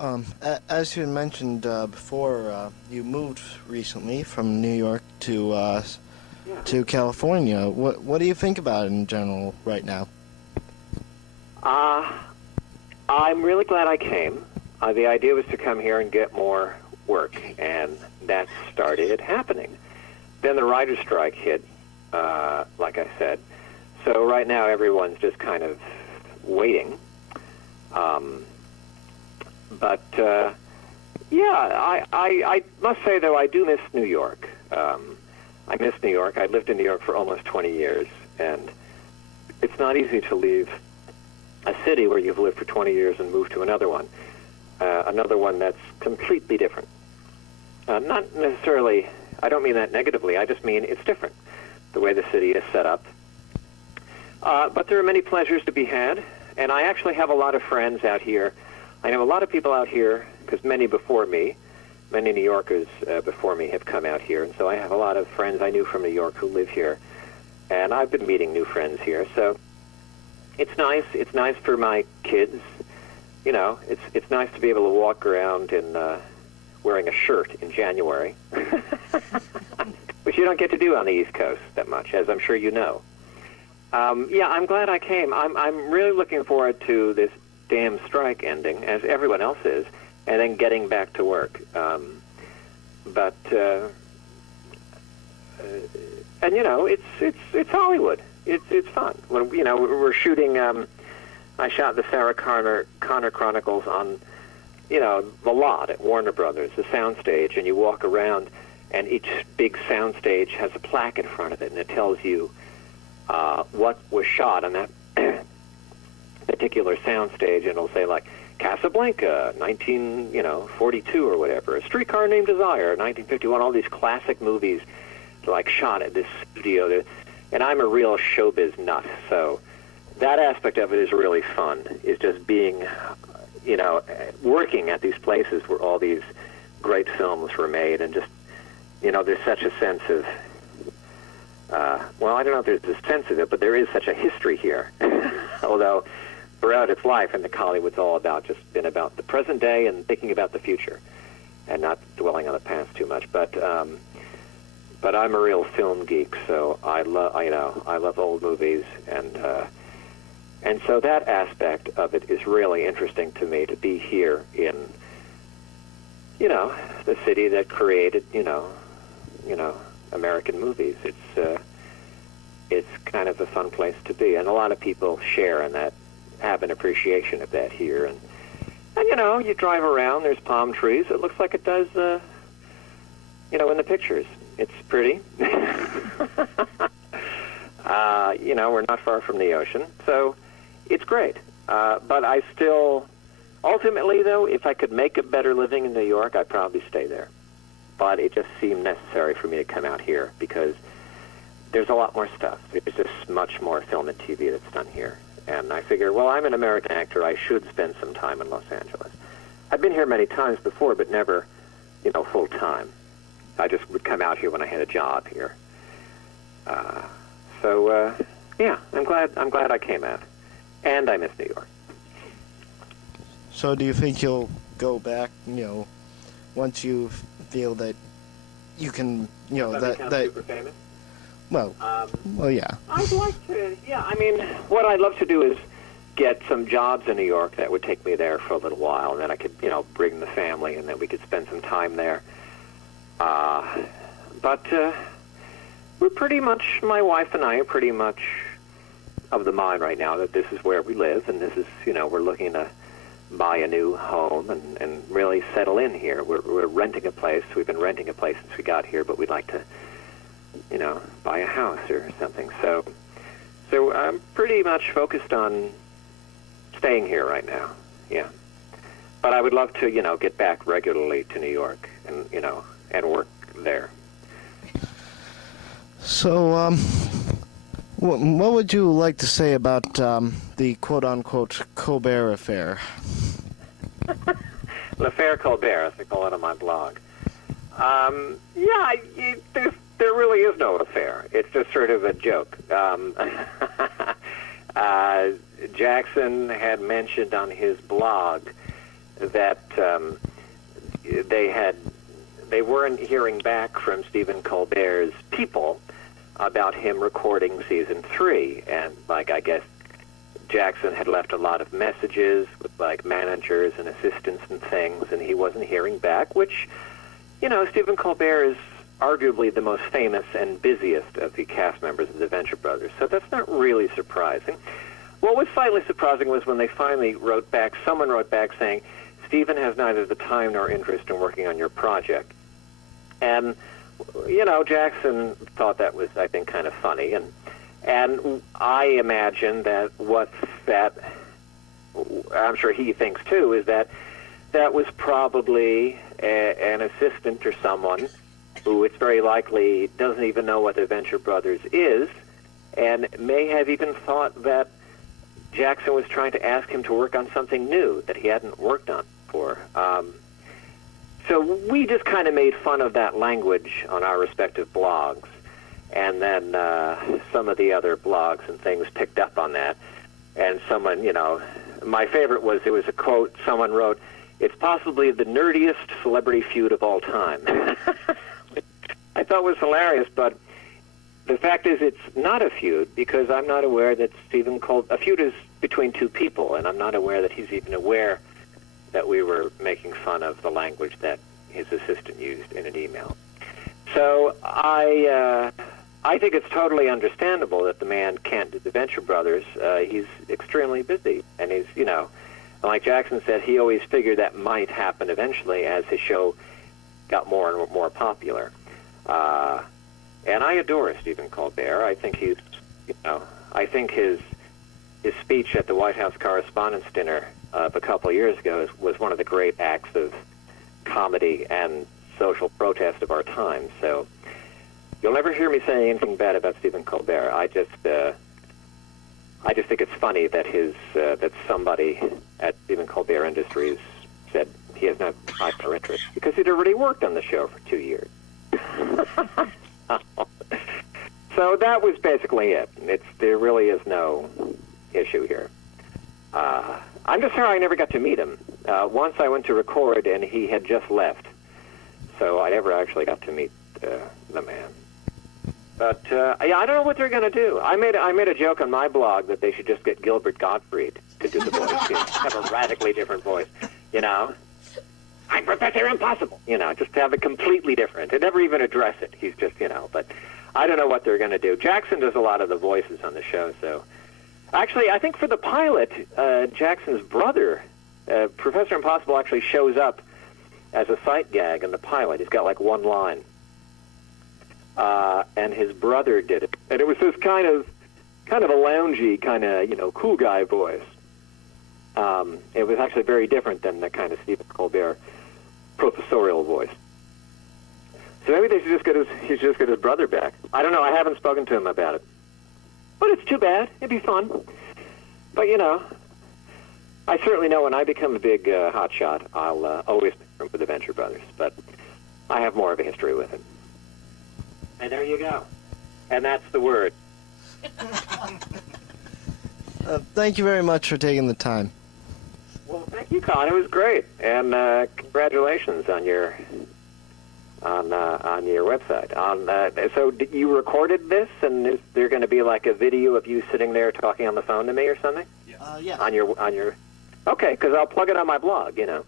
As you had mentioned before, you moved recently from New York Yeah. to California. What do you think about it in general right now? Uh, I'm really glad I came. The idea was to come here and get more work, and that started happening. Then the writer's strike hit, like I said. So right now everyone's just kind of waiting. But yeah, I must say, though, I do miss New York. I miss New York. I lived in New York for almost 20 years, and it's not easy to leave a city where you've lived for 20 years and move to another one that's completely different. Not necessarily, I don't mean that negatively, I just mean it's different, the way the city is set up. But there are many pleasures to be had, and I actually have a lot of friends out here. I know a lot of people out here, because many New Yorkers before me have come out here, and so I have a lot of friends I knew from New York who live here, and I've been meeting new friends here, so it's nice. It's nice for my kids. You know, it's nice to be able to walk around in wearing a shirt in January, which you don't get to do on the East Coast that much, as I'm sure you know. Yeah, I'm glad I came. I'm really looking forward to this damn strike ending, as everyone else is, and then getting back to work. But and you know, it's Hollywood. It's fun. When you know we're shooting. I shot the Sarah Connor Chronicles on, you know, the lot at Warner Brothers, the soundstage, and you walk around, and each big soundstage has a plaque in front of it, and it tells you what was shot on that particular soundstage, and it'll say like Casablanca, 1942 or whatever, A Streetcar Named Desire, 1951, all these classic movies like shot at this studio. And I'm a real showbiz nut, so that aspect of it is really fun, is just being, you know, working at these places where all these great films were made, and just, you know, there's such a sense of, well, I don't know if there's a sense of it, but there is such a history here. Although throughout its life, and the Hollywood's all about, just been about the present day and thinking about the future, and not dwelling on the past too much. But I'm a real film geek, so I love old movies, and so that aspect of it is really interesting to me, to be here in, you know, the city that created, you know, American movies. It's kind of a fun place to be, and a lot of people share in that, have an appreciation of that here, and you know, you drive around, there's palm trees. It looks like it does, you know, in the pictures. It's pretty. You know, we're not far from the ocean, so it's great. But I still, ultimately, though, if I could make a better living in New York, I'd probably stay there. But it just seemed necessary for me to come out here because there's a lot more stuff. There's just much more film and TV that's done here. And I figure, well, I'm an American actor. I should spend some time in Los Angeles. I've been here many times before, but never, you know, full time. I just would come out here when I had a job here. Yeah, I'm glad I came out, and I miss New York. So do you think you'll go back, you know, once you feel that you can, you know, that super famous? Well, yeah. I'd like to, yeah, I mean, what I'd love to do is get some jobs in New York that would take me there for a little while, and then I could, you know, bring the family, and then we could spend some time there. But we're pretty much, my wife and I are pretty much of the mind right now that this is where we live, and this is, you know, we're looking to buy a new home and really settle in here. We're renting a place. We've been renting a place since we got here, but we'd like to, you know, buy a house or something. So I'm pretty much focused on staying here right now, yeah. But I would love to, you know, get back regularly to New York and, you know, and work there. So, what would you like to say about the quote-unquote Colbert affair? L'affaire Colbert, as I call it on my blog. Yeah, there really is no affair. It's just sort of a joke. Jackson had mentioned on his blog that they weren't hearing back from Stephen Colbert's people about him recording season 3, and like I guess Jackson had left a lot of messages with like managers and assistants and things, and he wasn't hearing back, which, you know, Stephen Colbert is arguably the most famous and busiest of the cast members of the Venture Brothers, so that's not really surprising. What was slightly surprising was when they finally wrote back, someone wrote back saying, Stephen has neither the time nor interest in working on your project. And, you know, Jackson thought that was, I think, kind of funny, and I imagine that I'm sure he thinks too, is that was probably an assistant or someone who it's very likely doesn't even know what the Venture Brothers is, and may have even thought that Jackson was trying to ask him to work on something new that he hadn't worked on before. So we just kind of made fun of that language on our respective blogs. And then some of the other blogs and things picked up on that. And someone, you know, my favorite was, it was a quote, someone wrote, "It's possibly the nerdiest celebrity feud of all time." I thought was hilarious, but the fact is it's not a feud, because I'm not aware that a feud is between two people, and I'm not aware that he's even aware that we were making fun of the language that his assistant used in an email. So I think it's totally understandable that the man can't do the Venture Brothers. He's extremely busy, and he's, you know, like Jackson said, he always figured that might happen eventually as his show got more and more popular. And I adore Stephen Colbert. I think he's, you know, I think his speech at the White House Correspondents' Dinner a couple of years ago was one of the great acts of comedy and social protest of our time. So you'll never hear me say anything bad about Stephen Colbert. I just think it's funny that that somebody at Stephen Colbert Industries said he has no higher interest, because he'd already worked on the show for 2 years. So that was basically it. There really is no issue here. I'm just sorry I never got to meet him. Once I went to record, and he had just left, so I never actually got to meet the man. But yeah, I don't know what they're going to do. I made a joke on my blog that they should just get Gilbert Gottfried to do the voice. Have a radically different voice, you know. I'm Professor Impossible, you know, just to have it completely different. And never even address it. He's just, you know, but I don't know what they're going to do. Jackson does a lot of the voices on the show, so. Actually, I think for the pilot, Jackson's brother, Professor Impossible, actually shows up as a sight gag in the pilot. He's got like one line. And his brother did it. And it was this kind of a loungy, kind of, you know, cool guy voice. It was actually very different than the kind of Stephen Colbert professorial voice. So maybe they should he should just get his brother back. I don't know. I haven't spoken to him about it. But it's too bad. It'd be fun. But, you know, I certainly know when I become a big hotshot, I'll always make room for the Venture Brothers. But I have more of a history with it. And there you go. And that's the word. Thank you very much for taking the time. Well, thank you, Colin. It was great. And congratulations on your website. So you recorded this, and is there going to be like a video of you sitting there talking on the phone to me or something? Yeah. On your. Okay, because I'll plug it on my blog. You know.